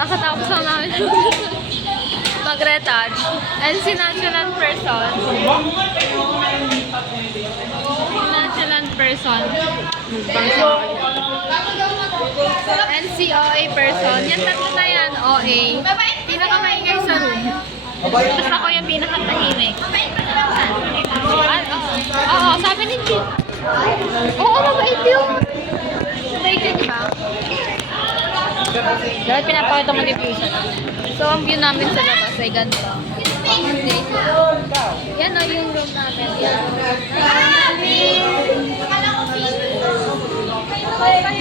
Kakatapos lang namin mag-retouch. And si nonchalant person. Si nonchalant person. And si OA person. Yan tatlo na yan, OA. Pinakamaingay sa room. Basta ako yung pinakatahimik. Oo, sabi ni Jit. Oo, mabait yun. Sabay ka, di ba? Dahil pinapakita mo diffusion. So, ang view namin sa labas ay ganito. Okay. Yan o yung room namin. Yan. Kayo dyan.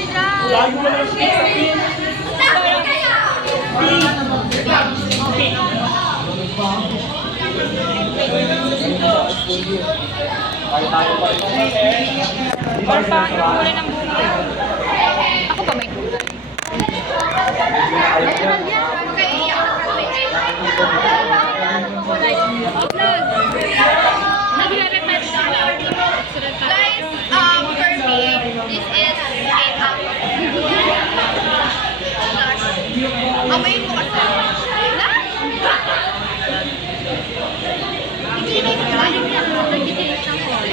Or pa, kulay ng buhay. Ako ba may kulay? Nagre-repet ka lang. Guys, for me, this is K-pop. Abayin mo kasi. Hindi ko kaya niya. Nagtitinit ng kulay.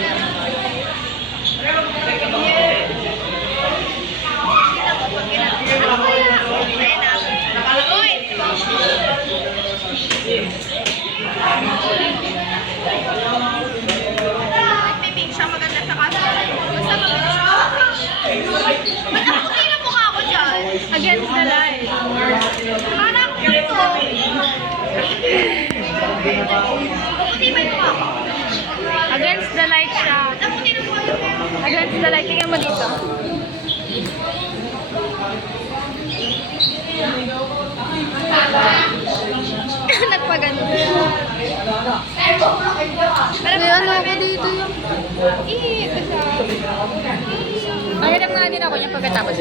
Nagpipig siya maganda sa kaso. Basta maganda siya. Ba't ako tingnan mo nga ako dyan? Against the light. Parang ito. Maputi ba ito ako? Against the light siya. Maputi na po yun. Against the light. Tingnan mo dito. Nagpagano. May ano ako dito yung... Mahirap nga din ako yung pagkatapos.